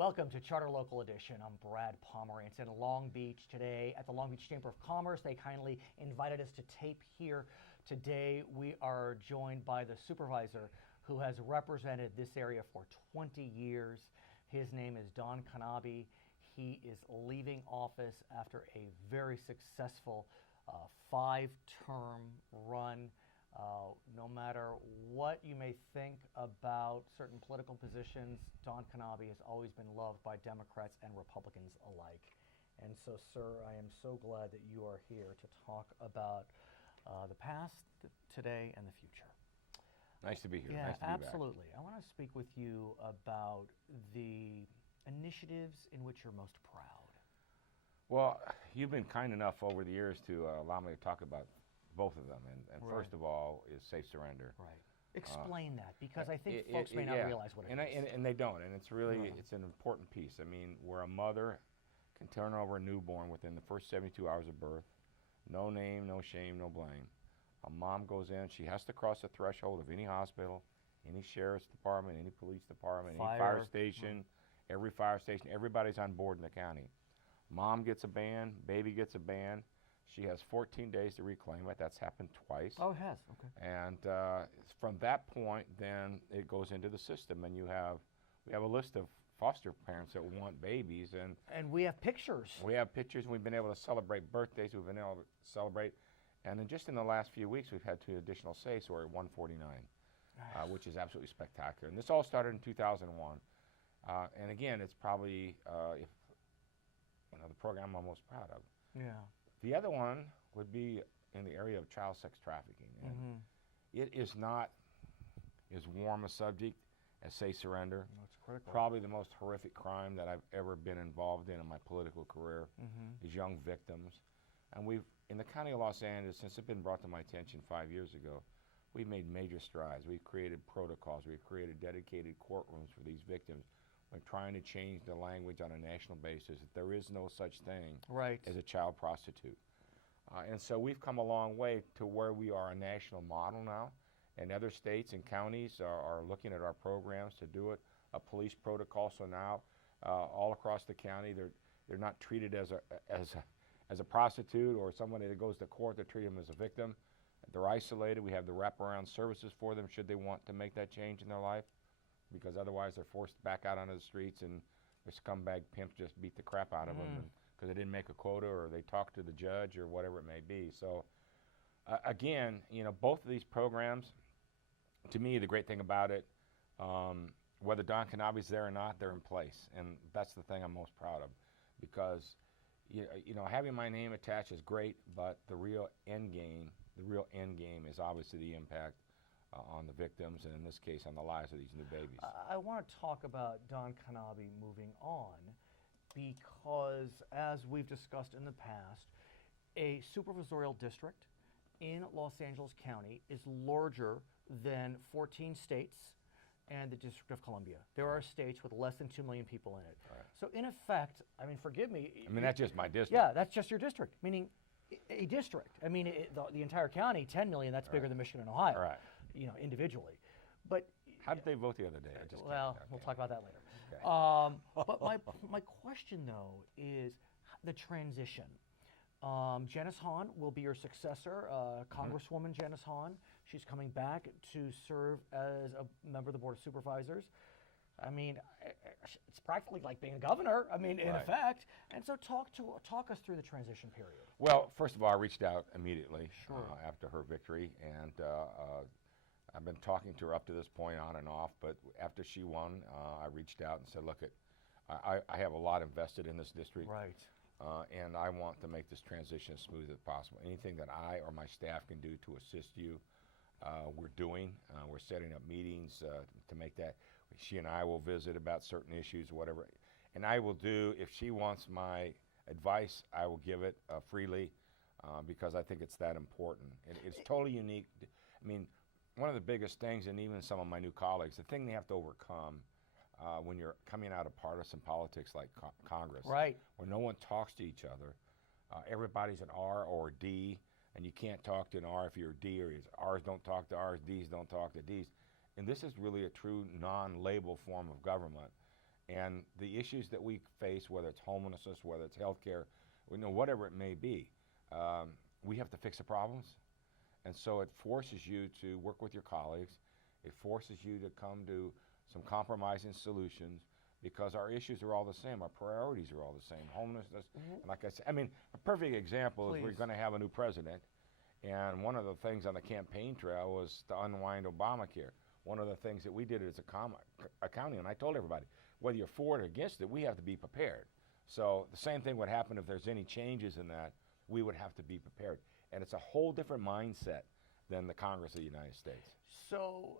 Welcome to Charter Local Edition. I'm Brad Pomerance in Long Beach today at the Long Beach Chamber of Commerce. They kindly invited us to tape here. Today we are joined by the supervisor who has represented this area for 20 years. His name is Don Knabe. He is leaving office after a very successful 5-term run. No matter what you may think about certain political positions, Don Knabe has always been loved by Democrats and Republicans alike. And so, sir, I am so glad that you are here to talk about the past, today, and the future. Nice to be here. Yeah, nice to be absolutely. back. I want to speak with you about the initiatives in which you're most proud. Well, you've been kind enough over the years to allow me to talk about both of them. And Right. First of all is safe surrender. Right. Explain that, because I think folks may not realize what it is. And they don't. And it's really, it's an important piece. I mean, where a mother can turn over a newborn within the first 72 hours of birth, no name, no shame, no blame. A mom goes in, she has to cross the threshold of any hospital, any sheriff's department, any police department, any fire station, every fire station, everybody's on board in the county. Mom gets a ban, baby gets a ban. She has 14 days to reclaim it. That's happened twice. Oh, it has. Okay. And from that point, then it goes into the system, and we have a list of foster parents that want babies, and we have pictures. We have pictures. We've been able to celebrate birthdays. We've been able to celebrate, and then just in the last few weeks, we've had 2 additional SACE, so we're at 149, which is absolutely spectacular. And this all started in 2001, and again, it's probably the program I'm most proud of. Yeah. The other one would be in the area of child sex trafficking. And it is not as warm a subject as safe surrender. No, it's critical. Probably the most horrific crime that I've ever been involved in my political career is young victims. And we've, in the county of Los Angeles, since it's been brought to my attention 5 years ago, we've made major strides. We've created protocols. We've created dedicated courtrooms for these victims. We're trying to change the language on a national basis that there is no such thing as a child prostitute. And so we've come a long way to where we are a national model now, and other states and counties are looking at our programs to do it, a police protocol. So now all across the county, they're not treated as a prostitute or somebody that goes to court. They treat them as a victim. They're isolated. We have the wraparound services for them should they want to make that change in their life, because otherwise they're forced back out onto the streets and the scumbag pimps just beat the crap out of them because they didn't make a quota or they talked to the judge or whatever it may be. So again, both of these programs, to me, the great thing about it, whether Don Knabe's there or not, they're in place. And that's the thing I'm most proud of, because having my name attached is great, but the real end game is obviously the impact on the victims, and in this case, on the lives of these new babies. I want to talk about Don Knabe moving on, because as we've discussed in the past, a supervisorial district in Los Angeles County is larger than 14 states and the District of Columbia. There are states with less than 2 million people in it. Right. So in effect, I mean, forgive me. I mean, that's just my district. Yeah, that's just your district, meaning a district. I mean, the entire county, 10 million, that's bigger than Michigan and Ohio. Right. Individually. But how did they vote the other day? We'll talk about that later. Okay. But my question, though, is the transition. Janice Hahn will be your successor, Congresswoman Janice Hahn. She's coming back to serve as a member of the Board of Supervisors. I mean, it's practically like being a governor, in effect. And so talk us through the transition period. Well, first of all, I reached out immediately after her victory, and I've been talking to her up to this point on and off, but after she won, I reached out and said, look, I have a lot invested in this district. Right. And I want to make this transition as smooth as possible. Anything that I or my staff can do to assist you, we're doing. We're setting up meetings to make that. She and I will visit about certain issues, whatever. And I will do, if she wants my advice, I will give it freely because I think it's that important. It's totally unique. I mean, one of the biggest things, and even some of my new colleagues, the thing they have to overcome when you're coming out of partisan politics like Congress, where no one talks to each other, everybody's an R or a D, and you can't talk to an R if you're a D, or R's don't talk to R's, D's don't talk to D's. And this is really a true non-label form of government. And the issues that we face, whether it's homelessness, whether it's healthcare, whatever it may be, we have to fix the problems. And so it forces you to work with your colleagues. It forces you to come to some compromising solutions because our issues are all the same. Our priorities are all the same. Homelessness, and like I said, I mean, a perfect example is we're going to have a new president. And one of the things on the campaign trail was to unwind Obamacare. One of the things that we did as a county, and I told everybody, whether you're for it or against it, we have to be prepared. So the same thing would happen if there's any changes in that, we would have to be prepared. And it's a whole different mindset than the Congress of the United States. So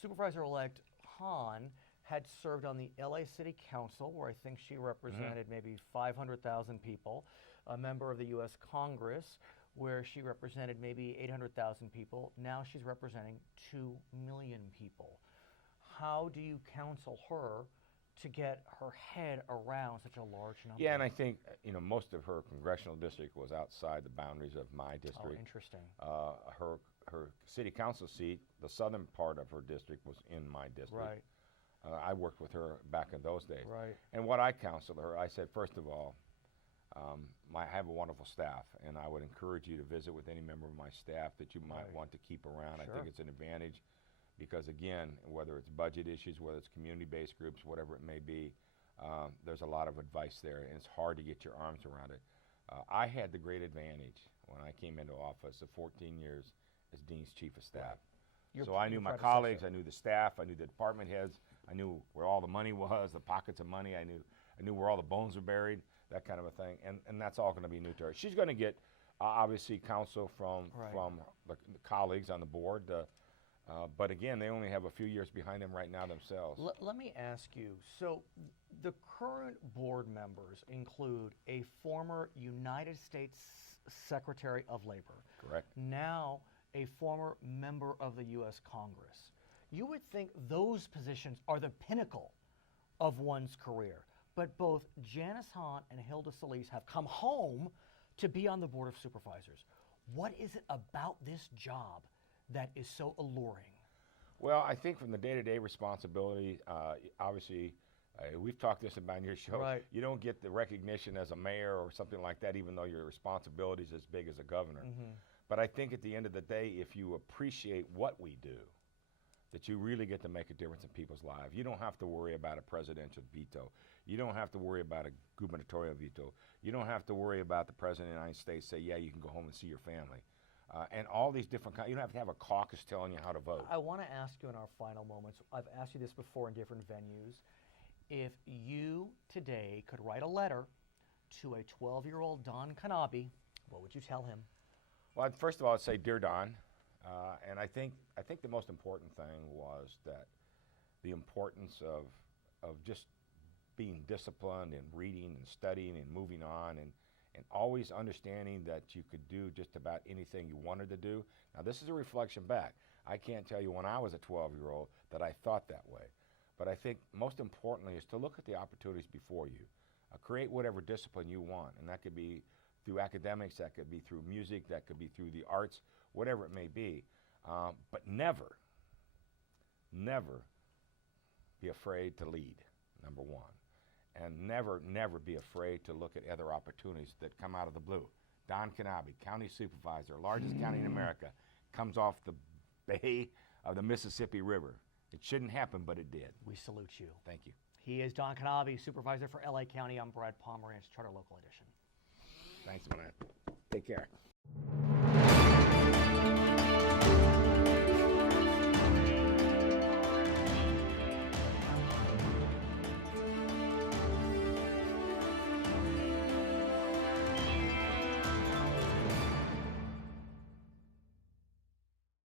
Supervisor-elect Hahn had served on the LA City Council, where I think she represented maybe 500,000 people, a member of the U.S. Congress, where she represented maybe 800,000 people. Now she's representing 2 million people. How do you counsel her to get her head around such a large number? Yeah, and I think most of her congressional district was outside the boundaries of my district. Oh, interesting. Her city council seat, the southern part of her district, was in my district. Right. I worked with her back in those days. Right. And what I counseled her, I said, first of all, I have a wonderful staff, and I would encourage you to visit with any member of my staff that you might want to keep around. Sure. I think it's an advantage because, again, whether it's budget issues, whether it's community-based groups, whatever it may be, there's a lot of advice there, and it's hard to get your arms around it. I had the great advantage when I came into office of 14 years as Dean's Chief of Staff. So I knew my colleagues, I knew the staff, I knew the department heads, I knew where all the money was, the pockets of money, I knew where all the bones were buried, that kind of a thing, and that's all going to be new to her. She's going to get, obviously, counsel from the colleagues on the board, but again, they only have a few years behind them right now themselves. Let me ask you, so the current board members include a former United States Secretary of Labor. Correct. Now a former member of the U.S. Congress. You would think those positions are the pinnacle of one's career, but both Janice Hahn and Hilda Solis have come home to be on the Board of Supervisors. What is it about this job that is so alluring? Well, I think from the day-to-day responsibility, obviously, we've talked this about in your show. Right. You don't get the recognition as a mayor or something like that, even though your responsibility is as big as a governor. But I think at the end of the day, if you appreciate what we do, that you really get to make a difference in people's lives. You don't have to worry about a presidential veto. You don't have to worry about a gubernatorial veto. You don't have to worry about the President of the United States say, yeah, you can go home and see your family. And all these different kinds, you don't have to have a caucus telling you how to vote. I want to ask you in our final moments, I've asked you this before in different venues, if you today could write a letter to a 12-year-old Don Knabe, what would you tell him? Well, first of all, I'd say, Dear Don, and I think the most important thing was that the importance of just being disciplined and reading and studying and moving on and always understanding that you could do just about anything you wanted to do. Now, this is a reflection back. I can't tell you when I was a 12-year-old that I thought that way. But I think most importantly is to look at the opportunities before you. Create whatever discipline you want, and that could be through academics, that could be through music, that could be through the arts, whatever it may be. But never be afraid to lead, number one. And never be afraid to look at other opportunities that come out of the blue. Don Knabe, County Supervisor, largest county in America, comes off the bay of the Mississippi River. It shouldn't happen, but it did. We salute you. Thank you. He is Don Knabe, Supervisor for LA County. I'm Brad Pomerance, Charter Local Edition. Thanks, man. Take care.